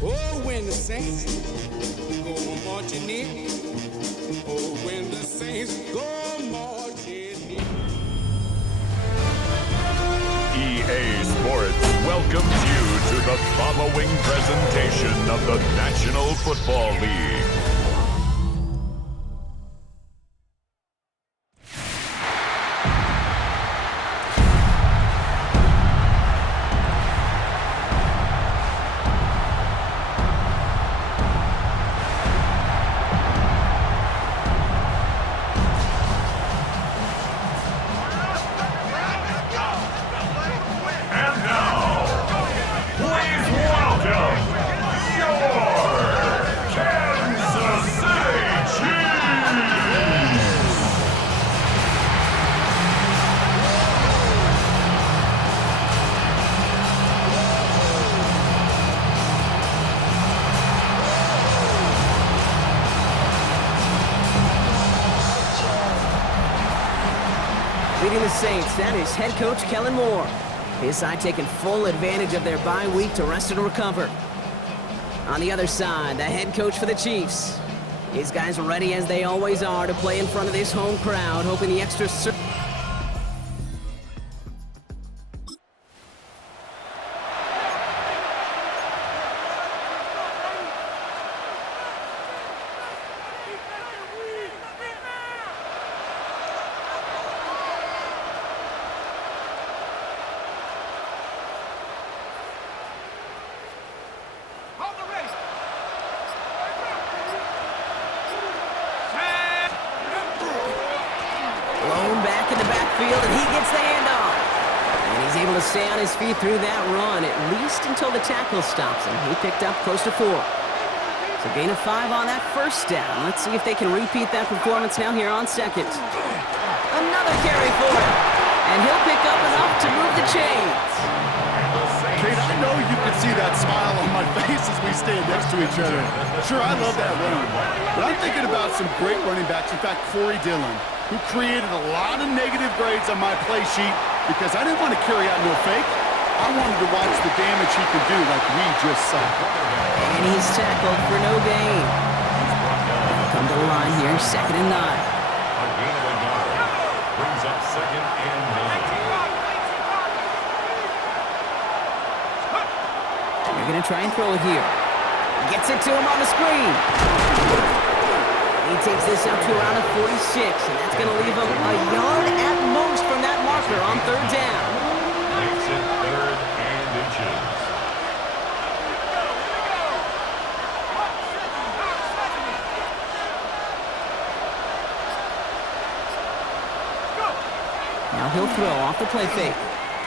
Oh, when the saints go marching in. Oh, when the saints go marching in. EA Sports welcomes you to the following presentation of the National Football League. Leading the Saints, that is head coach Kellen Moore. His side taking full advantage of their bye week to rest and recover. On the other side, the head coach for the Chiefs. His guys are ready as they always are to play in front of this home crowd, hoping the extra... Blown back in the backfield, and he gets the handoff. And he's able to stay on his feet through that run, at least until the tackle stops him. He picked up close to 4. So gain of 5 on that first down. Let's see if they can repeat that performance now here on second. Another carry for him. And he'll pick up enough to move the chains. Tate, I know you can see that smile on my face as we stand next to each other. Sure, I love that run. But I'm thinking about some great running backs. In fact, Corey Dillon, who created a lot of negative grades on my play sheet because I didn't want to carry out no fake. I wanted to watch the damage he could do like we just saw. And he's tackled for no gain. Come to the line here, 2nd and 9. A gain of a yard brings up 2nd and 9. They're going to try and throw it here. Gets it to him on the screen. He takes this up to around a 46, and that's going to leave him a yard at most from that marker on 3rd down. Makes it 3rd and inches. Now he'll throw off the play fake.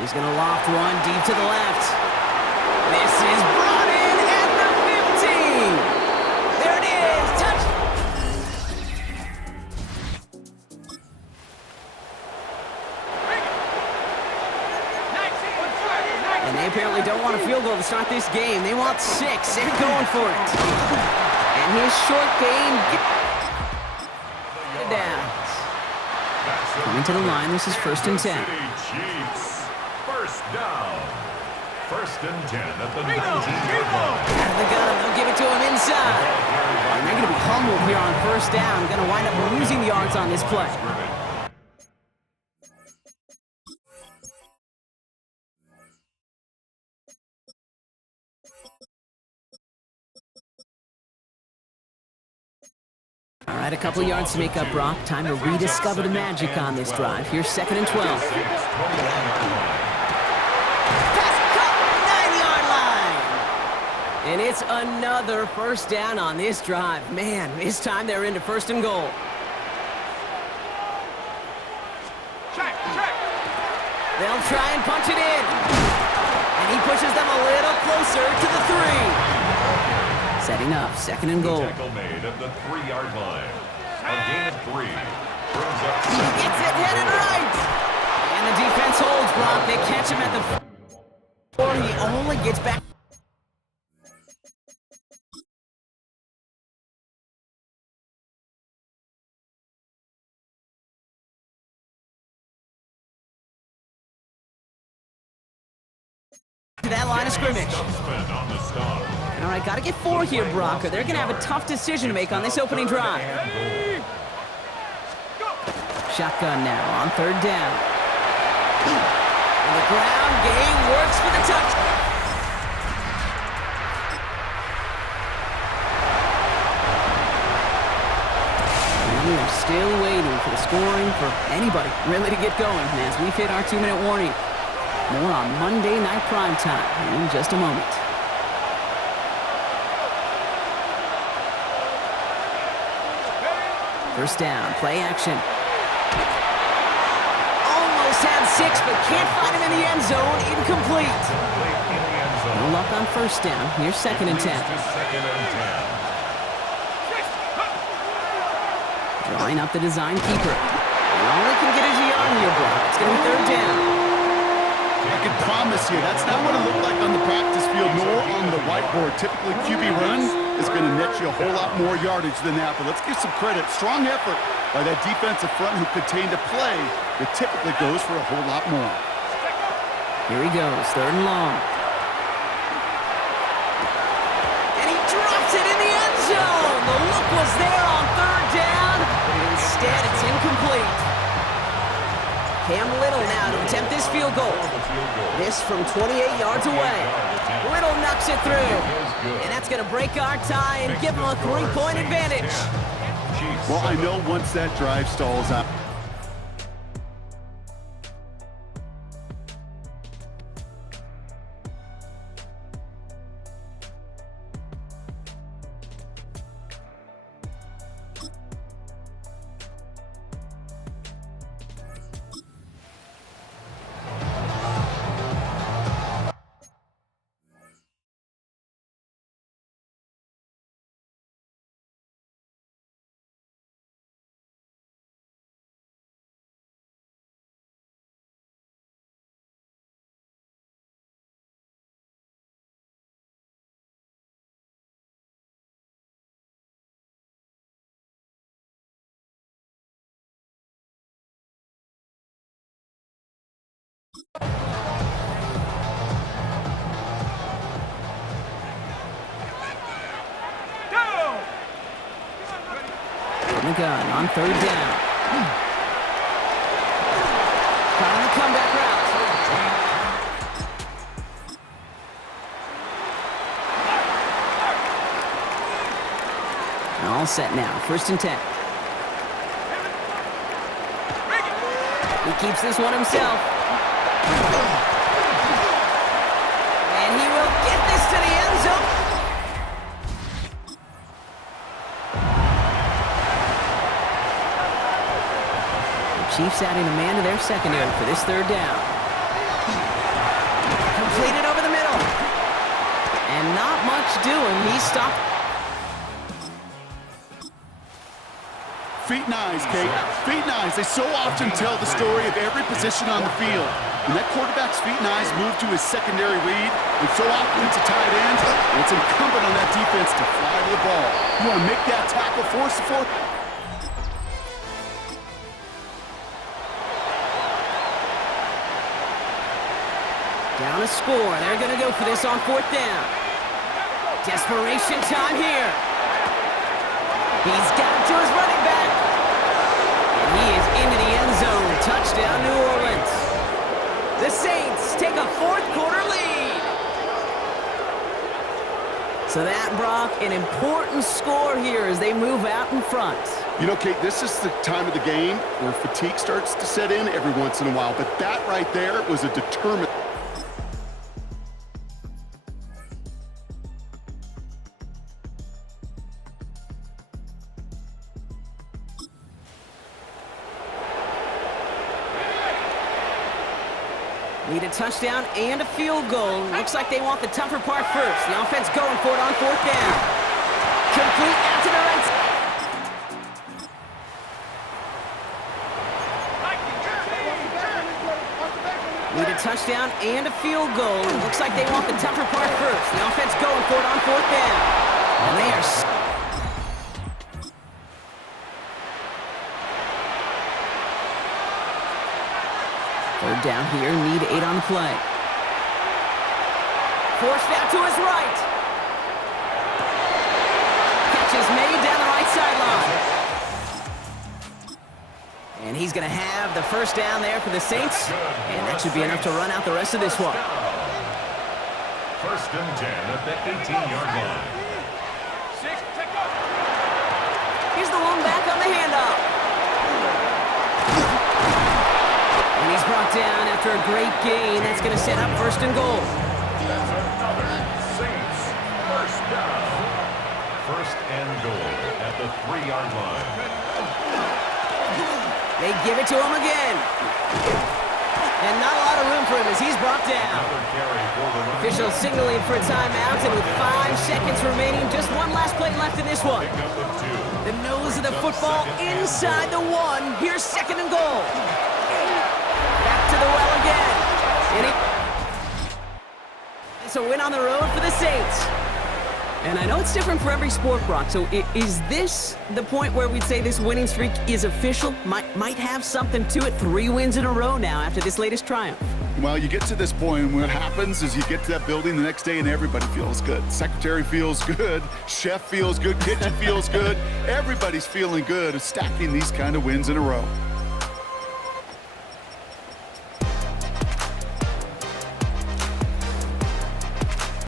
He's going to loft one deep to the left. This is brought in at the 15. There it is. Touch. And they apparently don't want a field goal to start this game. They want 6. They're going for it. And his short game downs. Coming to the line, this is 1st and 10. Chiefs, 1st down. 1st and 10 at the 19-yard line. Out of the gun, they'll give it to him inside. And they're going to be humbled here on 1st down. Going to wind up losing yards on this play. All right, a couple yards to make up, Brock. Time to rediscover the magic on this drive. Here's 2nd and 12. Pass cut, 9-yard line. And it's another 1st down on this drive. Man, this time they're into 1st and goal. Check. They'll try and punch it in. And he pushes them a little closer to the 3. Setting up, 2nd and goal. Tackle made at the 3-yard line. A gain of 3 brings up. He gets it headed right. And the defense holds, Brock. They catch him at the 4. He only gets back. To that line of scrimmage. On the stop. All right, got to get 4 here, Brock, or they're going to have a tough decision to make on this opening drive. Shotgun now on 3rd down. And the ground game works for the touch. And we are still waiting for the scoring for anybody really to get going as we've hit our 2-minute warning. More on Monday Night Primetime in just a moment. First down, play action. Almost had 6, but can't find him in the end zone. Incomplete. No luck on first down. Here's 2nd and 10. Drawing up the design keeper. And all he can get is a yard here, Brock. It's going to be 3rd down. I can promise you, that's not what it looked like on the practice field nor on the whiteboard. Typically, QB run is going to net you a whole lot more yardage than that. But let's give some credit. Strong effort by that defensive front who contained a play that typically goes for a whole lot more. Here he goes, 3rd and long. And he drops it in the end zone. The look was there on 3rd down. Instead, it's incomplete. Cam Little now to attempt this field goal. This from 28 yards away. Little knocks it through. And that's going to break our tie and give him a 3-point advantage. Well, I know once that drive stalls out. In the gun on 3rd down. Caught on the comeback route. All set now. 1st and 10. He keeps this one himself. And he will get this to the end zone. Chiefs adding a man to their secondary for this 3rd down. Completed over the middle. And not much doing. He stopped. Feet and eyes, Kate. Feet and eyes. They so often tell the story of every position on the field. When that quarterback's feet and eyes move to his secondary read, and so often it's a tight end, and it's incumbent on that defense to fly to the ball. You want to make that tackle, force the fourth. Down a score. They're going to go for this on 4th down. Desperation time here. He's got it to his running back. And he is into the end zone. Touchdown, New Orleans. The Saints take a 4th quarter lead. So that, Brock, an important score here as they move out in front. You know, Kate, this is the time of the game where fatigue starts to set in every once in a while. But that right there was a determined... Need a touchdown and a field goal. Looks like they want the tougher part first. The offense going for it on 4th down. Complete out to the right side. Need a touchdown and a field goal. Looks like they want the tougher part first. The offense going for it on 4th down. And they are... Third down here, need 8 on the play. Forced out to his right. And he's going to have the first down there for the Saints. And that should be enough to run out the rest of this one. First and 10 at the 18-yard line. Here's the long back on the handoff. And he's brought down after a great gain. That's going to set up first and goal. That's another Saints first down. First and goal at the 3-yard line. They give it to him again. And not a lot of room for him as he's brought down. Officials signaling for a timeout, and with 5 seconds remaining, just one last play left in this one. The nose of the football inside the 1. Here's second and goal. Back to the well again. It's a win on the road for the Saints. And I know it's different for every sport, Brock, so is this the point where we'd say this winning streak is official? Might have something to it. 3 wins in a row now after this latest triumph. Well, you get to this point, and what happens is you get to that building the next day and everybody feels good. Secretary feels good, chef feels good, kitchen feels good. Everybody's feeling good stacking these kind of wins in a row.